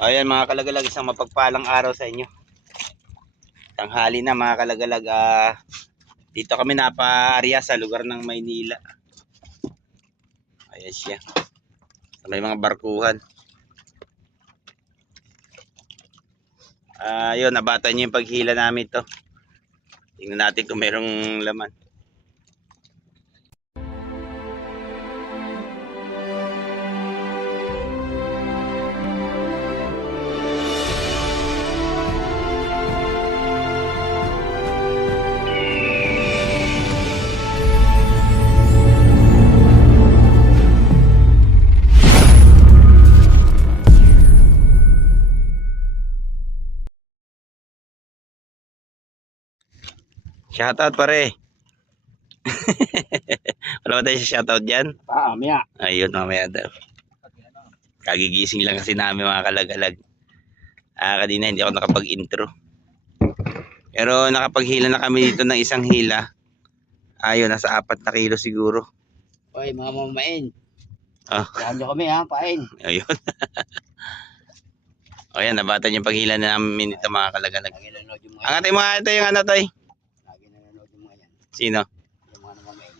Ayan mga kalagalag, isang mapagpalang araw sa inyo. Tanghali na mga kalagalag. Dito kami napa-area sa lugar ng Maynila. Ayan siya. May mga barkuhan. Yun, nabatan niyo yung paghila namin to. Tingnan natin kung merong laman. Shoutout pare. Wala ba tayo sa shoutout dyan? Mamaya. Ayun, mamaya daw. Kagigising lang kasi namin mga kalagalag. Kanina hindi ako nakapag-intro. Pero nakapaghila na kami dito ng isang hila. Ayun, nasa 4 na kilo siguro. Oy, mga mamain. Ah. Saan nyo kami ha, pain. Ayun. O yan, nabatan yung paghila namin dito mga kalagalag. Lagi nanonood yung mga Ang ating mga ito yung ano tayo. Lagi nanonood yung mga yan. Sino? Yung mga mamain.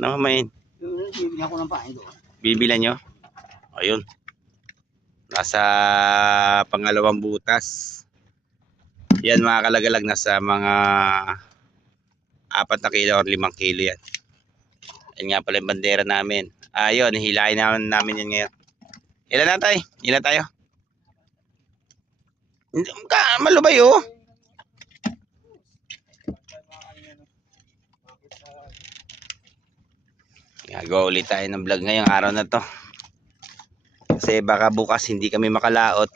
Namamain. Bibigyan ko ng pain doon. Bibilan nyo? Ayun. Nasa pangalawang butas. Yan mga kalagalag, nasa mga 4 na kilo or 5 kilo yan. Yan nga pala yung bandera namin. Ayun, hilahin namin yan ngayon. Ilan na tayo? Ilan tayo? Malubay oh. Gagawa ulit tayo ng vlog ngayong araw na to. Kasi baka bukas hindi kami makalaot.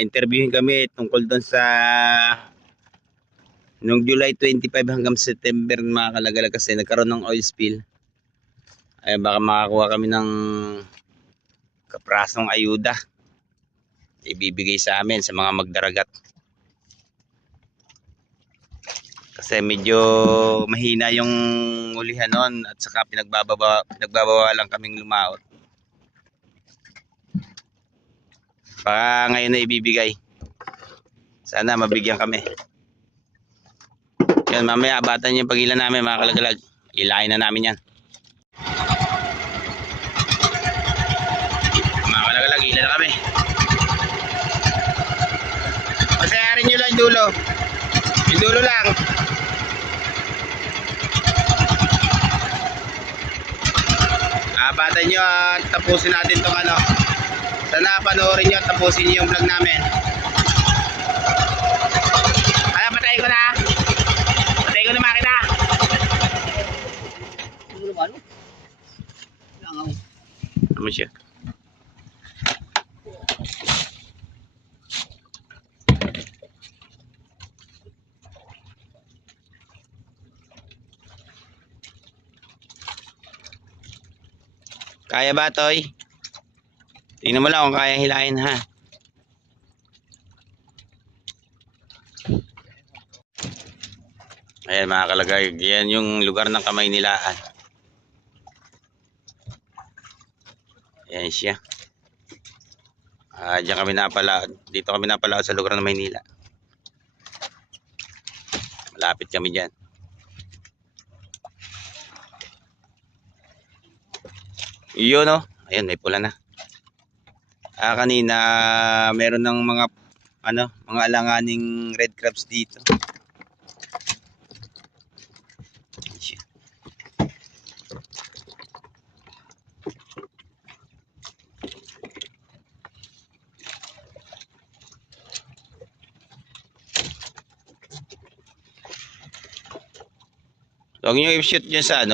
Interviewin kami tungkol doon sa nung July 25 hanggang September mga kalagalag kasi nagkaroon ng oil spill. Ay baka makakuha kami ng kaprasong ayuda. Ibibigay sa amin sa mga magdaragat. Kasi medyo mahina yung ulihan noon at saka pinagbabawa lang kaming lumaot. Baka ngayon na ibibigay. Sana mabigyan kami. Yan, mamaya abatan yung pagila namin mga kalagalag. Ilain na namin yan. Mga kalagalag, ila na kami. Pasayarin nyo lang yung dulo. Yung dulo lang. Abatan nyo at tapusin natin itong ano. Sana panoorin nyo at tapusin nyo yung vlog namin. Kaya patayin ko na. Patayin ko na makina. Ano siya? Kaya ba, Toy? Tingnan mo lang kung kaya hilahin, ha? Ayan mga kalagay, yan yung lugar ng Kamaynilaan. Ayan siya. Diyan kami napala, dito kami napala sa lugar ng Maynila. Malapit kami dyan. Yun oh, ayun may pula na. Kanina meron ng mga mga alanganing red crabs dito. Huwag nyo i-shoot dyan sa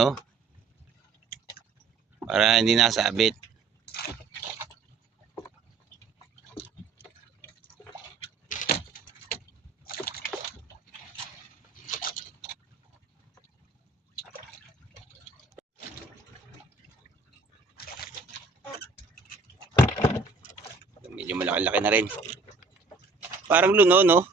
para hindi nasabit. Medyo malaki-laki na rin. Parang luno, no?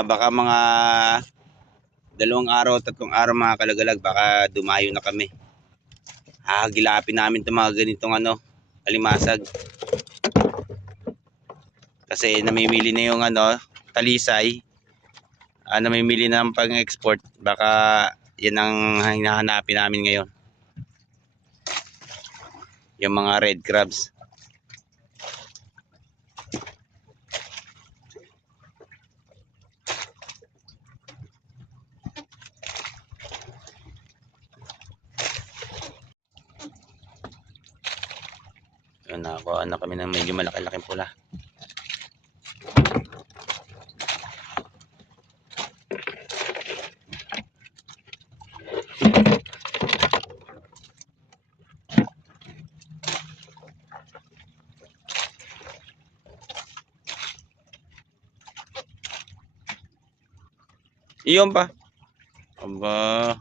Baka mga 2 araw, 3 araw mga kalagalag, baka dumayo na kami. Gilapin namin itong mga ganitong alimasag. Kasi namimili na yung talisay. Namimili na ng pang-export. Baka yan ang hinahanapin namin ngayon. Yung mga red crabs. Yun, nakakuha na kami ng medyo malaki-laking pula. Iyon pa. Aba.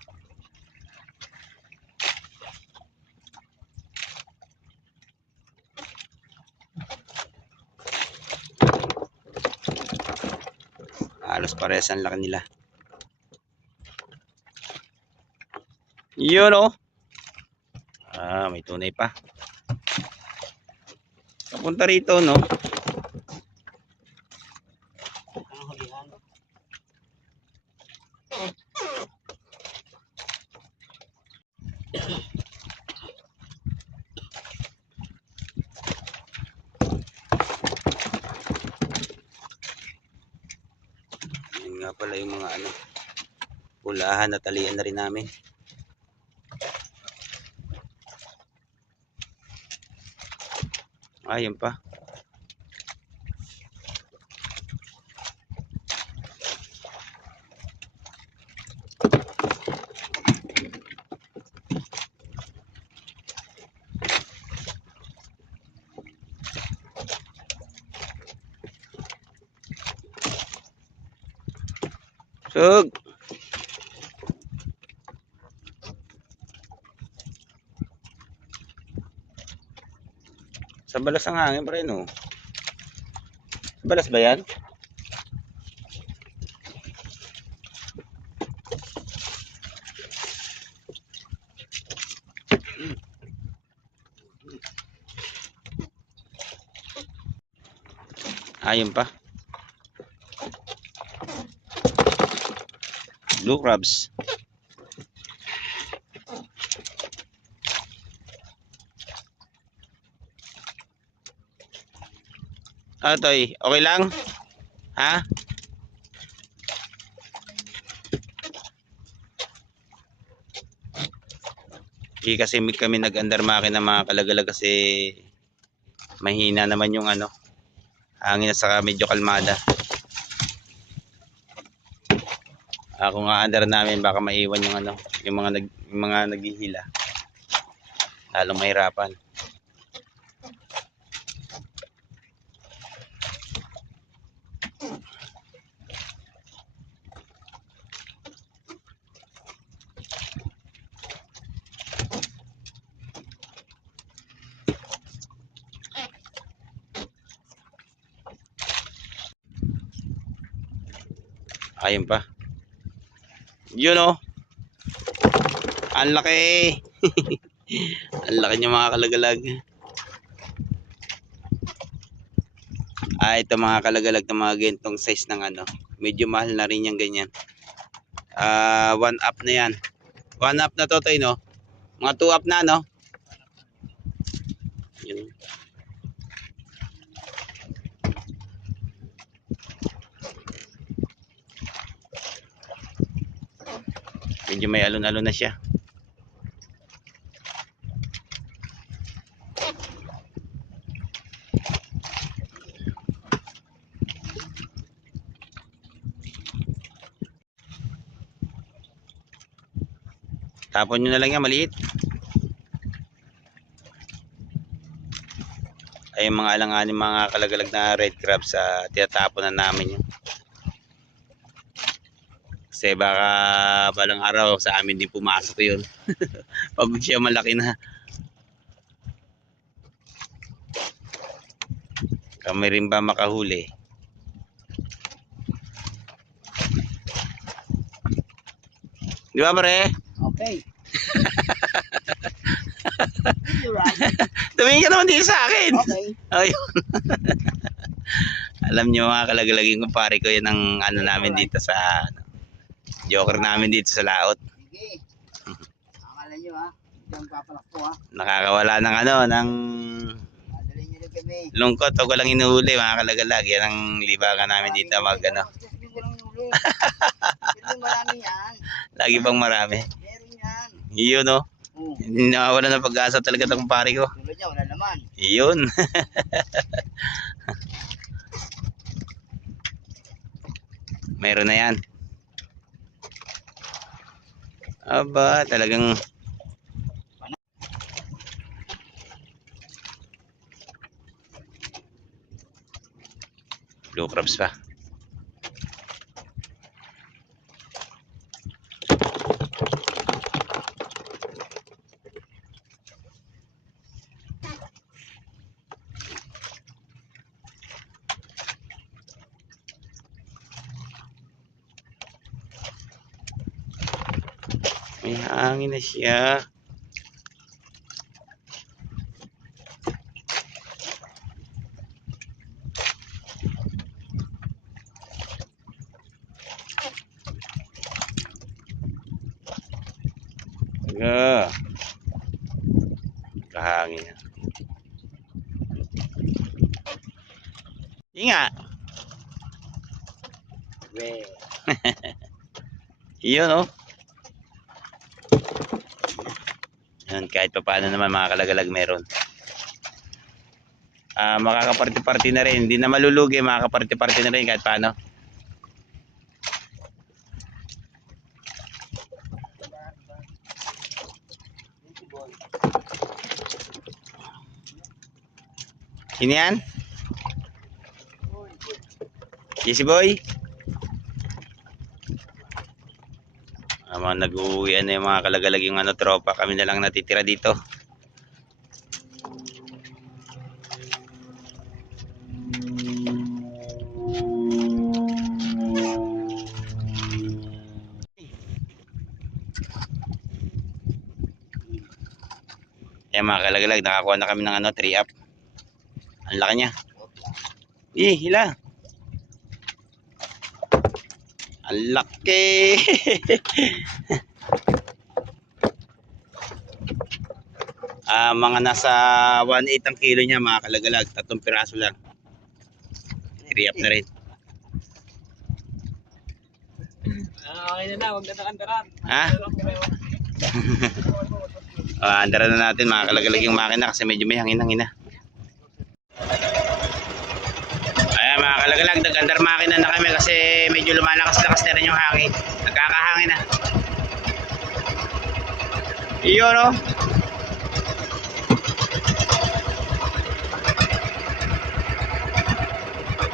Halos parehas ang laki nila. Yun oh. May tunay pa. Papunta rito no. Ang hulihan. Yun nga pala yung mga pulahan na talian na rin namin. Yun pa. Sug. Sa balas ang hangin pa rin oh. Sa balas ba yan? Yun pa. Blue crabs. Toy, okay lang? Ha? Kasi kami nag-under makina mga kalagalag kasi mahina naman yung hangin sa medyo kalmada. Kung nga-under namin baka maiwan yung mga naghihila. Lalong mahirapan. Ayun pa. Yun oh. Ang laki. Ang laki niya mga kalagalag. Ito mga kalagalag na mga gantong size ng medyo mahal na rin yung ganyan. 1 up na yan. 1 up na to tayo no. Mga 2 up na no. Yun. Medyo may alon-alon na siya. Tapon nyo na lang yan, maliit. Ay mga alanganin mga kalagalag na red crab sa tinatapon na namin yun. Kasi baka balang araw sa amin din pumasok yun. Pag siya malaki na. Kami rin ba makahuli? Di ba pre? Okay. You're right. Tumingin ka naman dito sa akin. Okay. Ayun. Alam niyo mga kalagalaging kumpare ko, yan ang ano namin dito sa ano, joker namin dito sa laot. Sige. Akala nyo ha. Diyan papalak po ha. Nakakawala ng ano, ng Madali nyo rin kami. lungkot o walang inuhuli mga kalagalag. Yan ang libangan namin dito mag ano. Sabihin ko lang nulo. Pero marami yan. Lagi bang marami? Meron yan. Iyon no. Oo. Hindi nakawala ng pag-asa talaga ng kumpare ko. Tulad niya, wala naman. Iyon. Meron na yan. Aba, talagang blue crabs pa. May hangin na siya. Taga. Kahangin na. Inga. Well. Iyon oh. Yan, kahit pa paano naman mga kalagalag meron. Makakaparte-parte na rin. Hindi na malulugi, makakaparte-parte na rin kahit paano. Sino yan? Easy boy? Mga nag-uwian na yung mga kalagalag yung ano, tropa. Kami na lang natitira dito. Yan mga kalagalag, nakakuha na kami ng ano, 3 up. Ang laki niya. Hila. Ang laki. Mga nasa 1.8 ang kilo niya mga kalagalag. 3 piraso lang. 3 up na rin. Okay na na, huwag na nakandaran. Ha? Andaran na natin mga kalagalag yung makina kasi medyo may hangin-hangin na. Ayan mga kalagalag, nag-andar makina na kami kasi medyo lumalakas-lakas na rin yung hangin. Nagkakahangin na. Iyon o.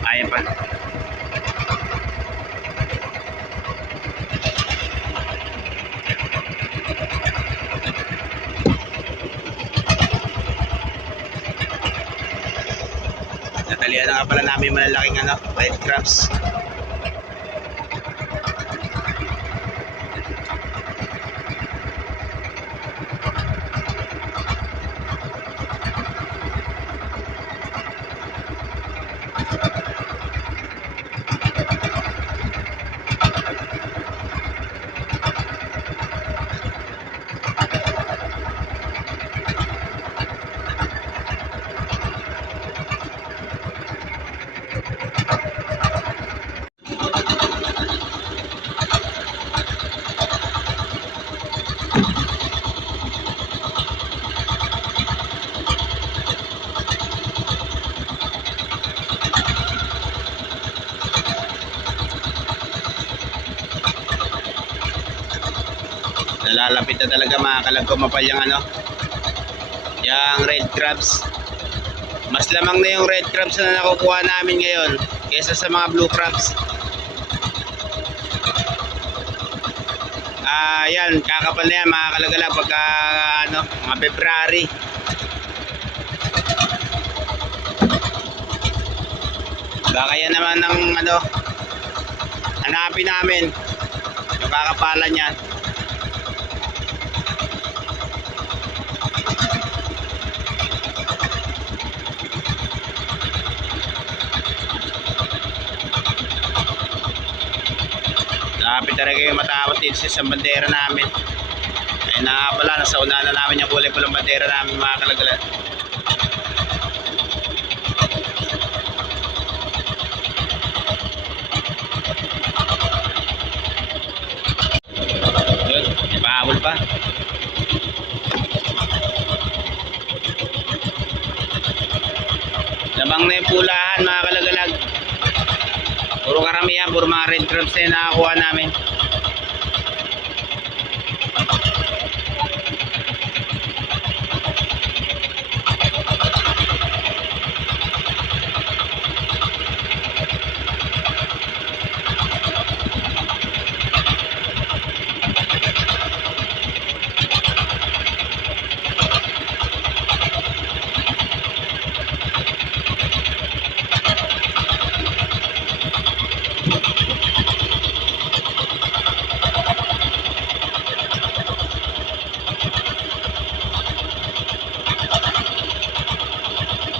Ayan pa. Natalian na nga pala namin malalaking ano, red crabs. Nalalapit na talaga mga kalag kumapal yung ano, yung red crabs. Mas lamang na yung red crabs na nakukuha namin ngayon kaysa sa mga blue crabs. Yan, kakapal na yan mga kalagalag pagka ano, mga February. Baka yan naman ng ano, hanapin namin yung kakapalan yan. Lapit talaga yung matapos dito sa isang bandera namin. Ay na nga pala, nasa una na namin yung kulay pulang bandera namin mga kalagalag. Yun, may pahabol pa. Lamang na yung pulahan mga kalagalag. Puro karamihan, puro mga red crabs na yung nakakuha namin.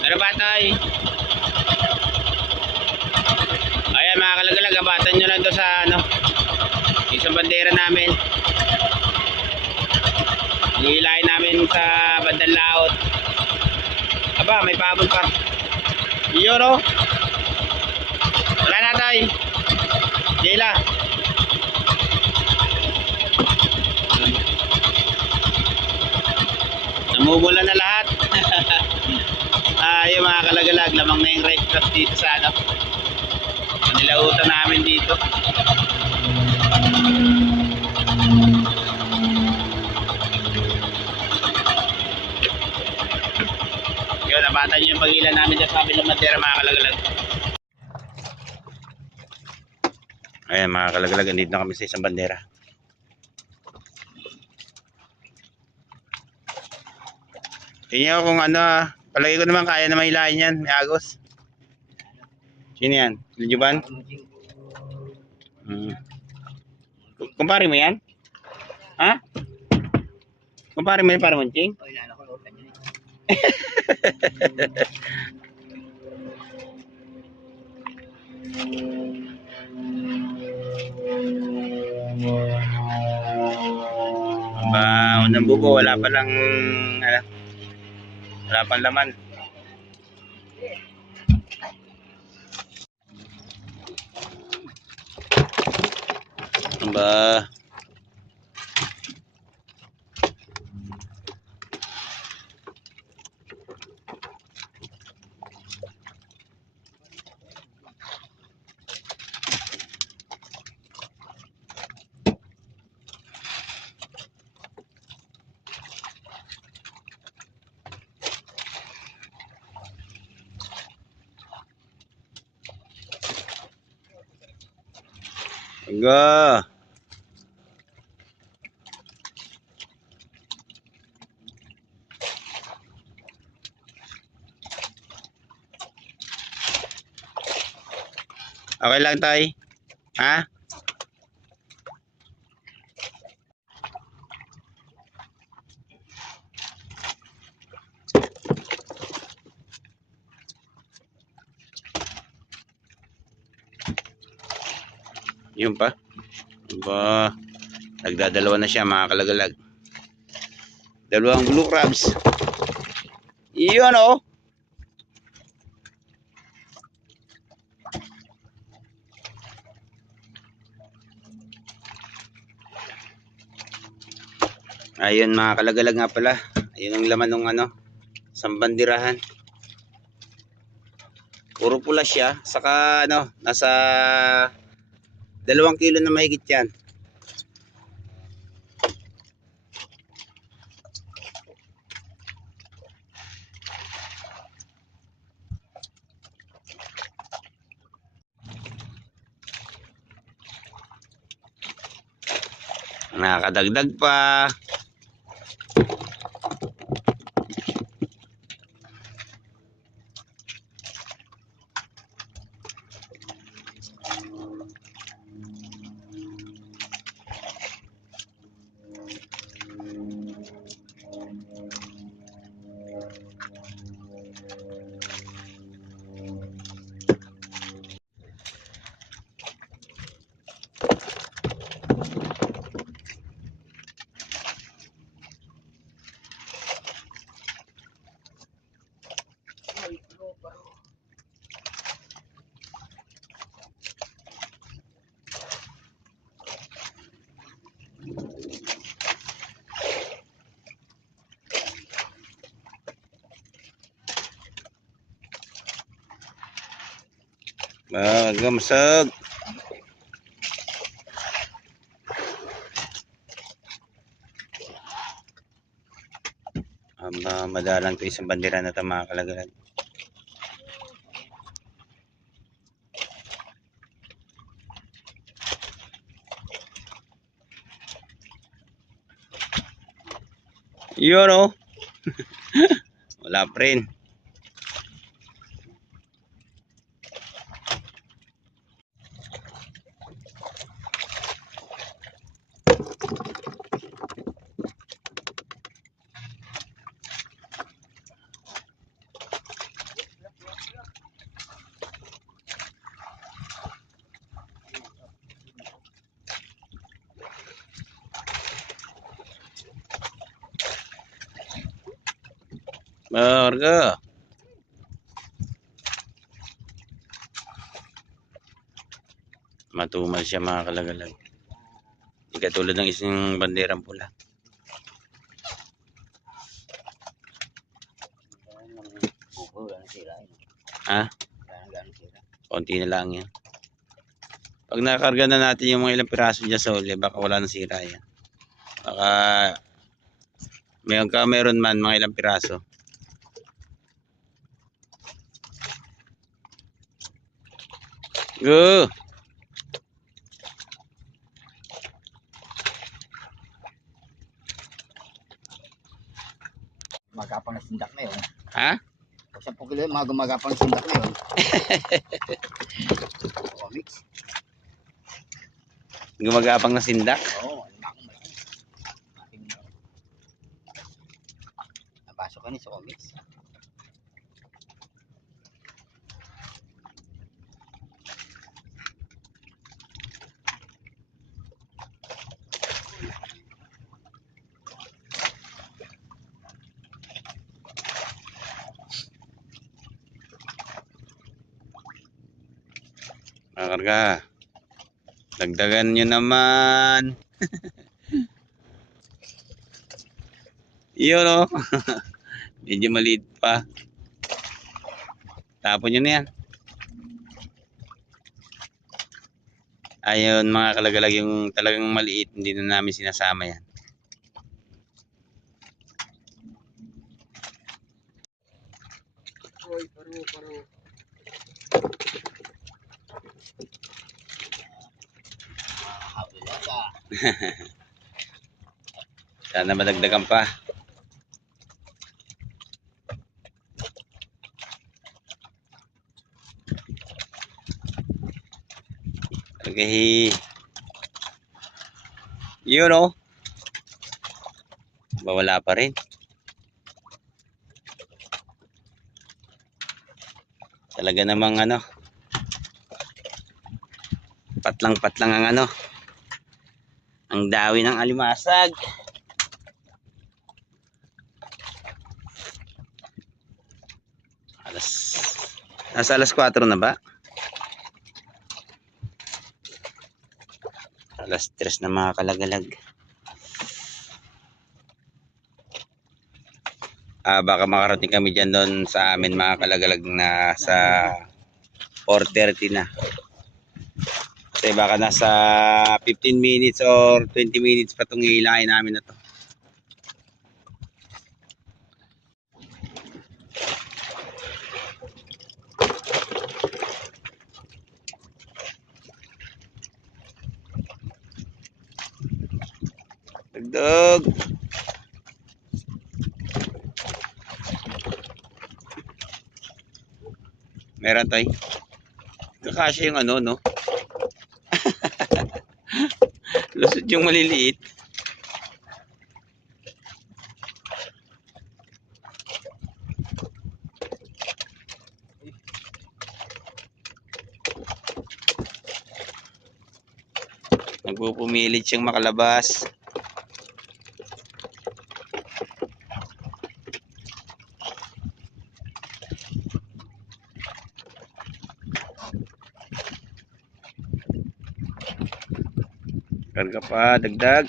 Ano ba tay? Ayan mga kalagalag, abatan nyo lang to sa ano, isang bandera namin. Hihilahin namin sa bandang laot. Aba, may pahabol pa. Iyon o. Wala na tay. Dila. Namumula na lahat. Yung mga kalagalag, lamang na yung red crab dito sa ano, nilautan namin dito. Yun, nabatan nyo yung pag-ilan namin dito sa kabilang bandera mga kalagalag. Ayan mga kalagalag, andito na kami sa isang bandera. Tingnan ko kung ano, palagi ko naman kaya na mahilahin yan, may agos. Sino yan? Liljuban? Kumpare mo yan? Ha? Kumpare mo yan para munching? O, inano ko, lutan yun eh. Aba, unang buko, wala pa lang, ano, wala pang laman. Aba. Aga. Okay lang tay. Ha? Yun pa. Aba, nagdadalawa na siya mga kalagalag. Dalawang blue crabs. Iyon oh. Ayun mga kalagalag nga pala. Ayun ang laman ng ano, sambandirahan. Puro pula siya. Saka ano, nasa 2 kilo na mahigit yan. Nakakadagdag pa. Gamsag. Madalang to isang bandera na ito mga kalagalag. Yun o. Wala pa rin. Marga. Matumal siya mga kalagalag. Hindi katulad ng isang banderang pula. Ha? Konti na lang yan. Pag nakarga na natin yung mga ilang piraso dyan sa uli, baka wala nang sira yan. Baka meron man mga ilang piraso. Go! Magapang na sindak na yun. Ha? Pag 10 kilo yun, mga gumagapang na sindak na yun. Comics. Gumagapang na sindak? Oo, ano na akong malaki. Nabasok ka ni sa comics. Makarga. Dagdagan nyo naman. Yun o. Medyo maliit pa. Tapon nyo na yan. Ayun mga kalagalag, yung talagang maliit, hindi na namin sinasama yan. Uy, paro. Sana madagdagan pa. Okay. Yun o. Wala pa rin. Talaga namang ano. Patlang ang ano. Ang dawi ng alimasag. Nasa alas 4 na ba? Alas 3 na mga kalagalag. Baka makarating kami dyan doon sa amin mga kalagalag na sa 4:30 na. Kasi baka nasa 15 minutes or 20 minutes pa itong hilahin namin na to. Dagdag. Meron tayo. Kakasya yung ano, no? Lusot yung maliliit. Nagpupumilit siyang makalabas. Karga pa, dagdag.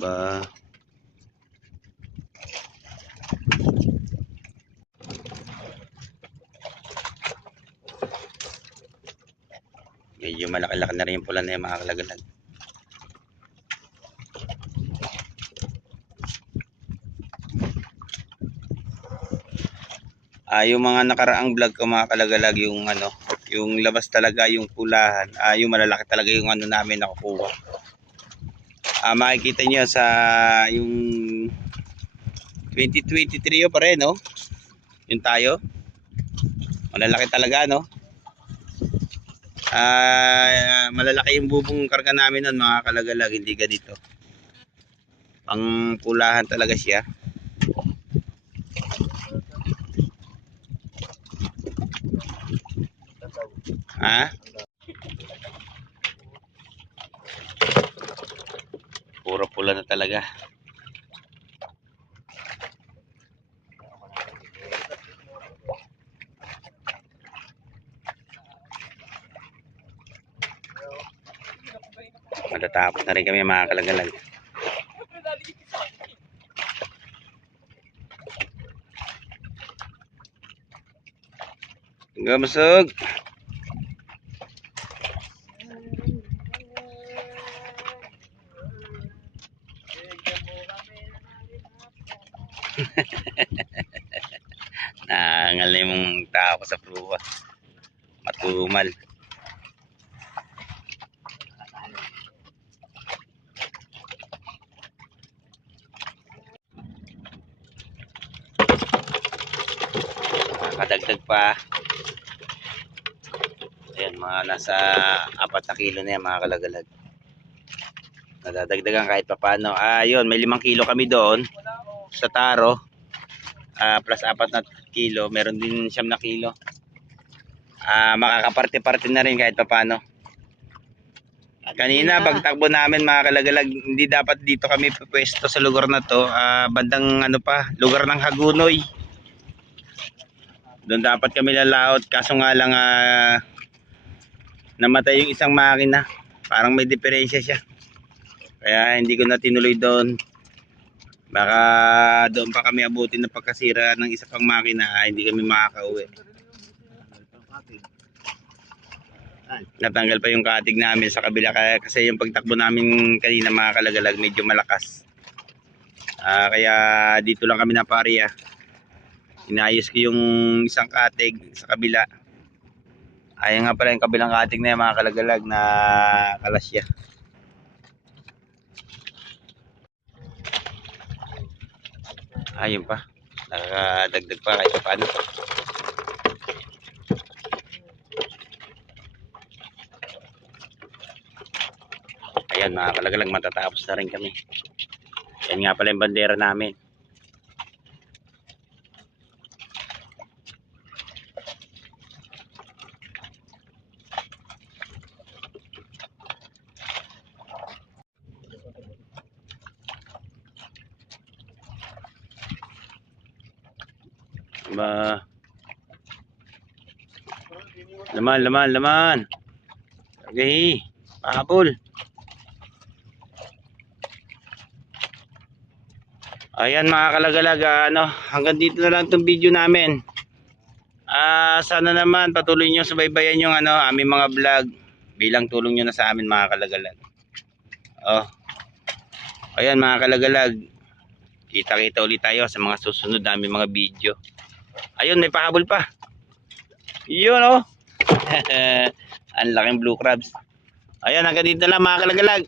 Ba. Medyo malaki-laki na rin yung pula na yung mga kalagalag. Yung mga nakaraang vlog ko mga kalagalag, yung ano, yung labas talaga yung pulahan, yung malalaki talaga yung ano namin nakukuha. Makikita nyo sa yung 2023 pa rin, no? Yung tayo. Malalaki talaga, no? Malalaki yung bubong karga namin nun mga kalagalag, hindi ganito. Pang pulahan talaga siya. Puro pula na talaga. Matatapos na rin kami mga kalagalag. Gamasog. Nangalay mong tao sa pruwa. Matumal. Nakadagdag pa. Ayan, mga nasa 4 na kilo na yan mga kalagalag. Nadadagdagan kahit pa paano. Yun, may 5 kilo kami doon sa taro. Plus 4 na kilo. Meron din 9 na kilo. Makakaparte-parte na rin kahit pa paano. Kanina pagtakbo namin mga kalagalag, hindi dapat dito kami pwesto sa lugar na to. Bandang ano pa, lugar ng Hagunoy. Doon dapat kami lalaot, kaso nga lang namatay yung isang makina. Parang may diferensya siya. Kaya hindi ko na tinuloy doon. Baka doon pa kami abutin na pagkasira ng isa pang makina, hindi kami makakauwi. Natanggal pa yung katig namin sa kabila kasi yung pagtakbo namin kanina mga kalagalag medyo malakas. Kaya dito lang kami napariya. Inayos ko yung isang katig sa kabila. Ayan nga pala yung kabilang katig na yung mga kalagalag na kalasya. Ayun pa. Nakadagdag pa kahit paano. Ayan mga kalagalag, matatapos na rin kami. Yan nga pala yung bandera namin. Ba, laman. Okay, pahabol. Ayan mga kalagalag, hanggang dito na lang itong video namin. Sana naman patuloy nyo subaybayan yung aming mga vlog bilang tulong nyo na sa amin mga kalagalag. Ayan mga kalagalag, kita ulit tayo sa mga susunod namin mga video. Ayun, may pahabol pa. Yun Ang laking blue crabs. Ayan, hanggang dito na lang mga kalagalag.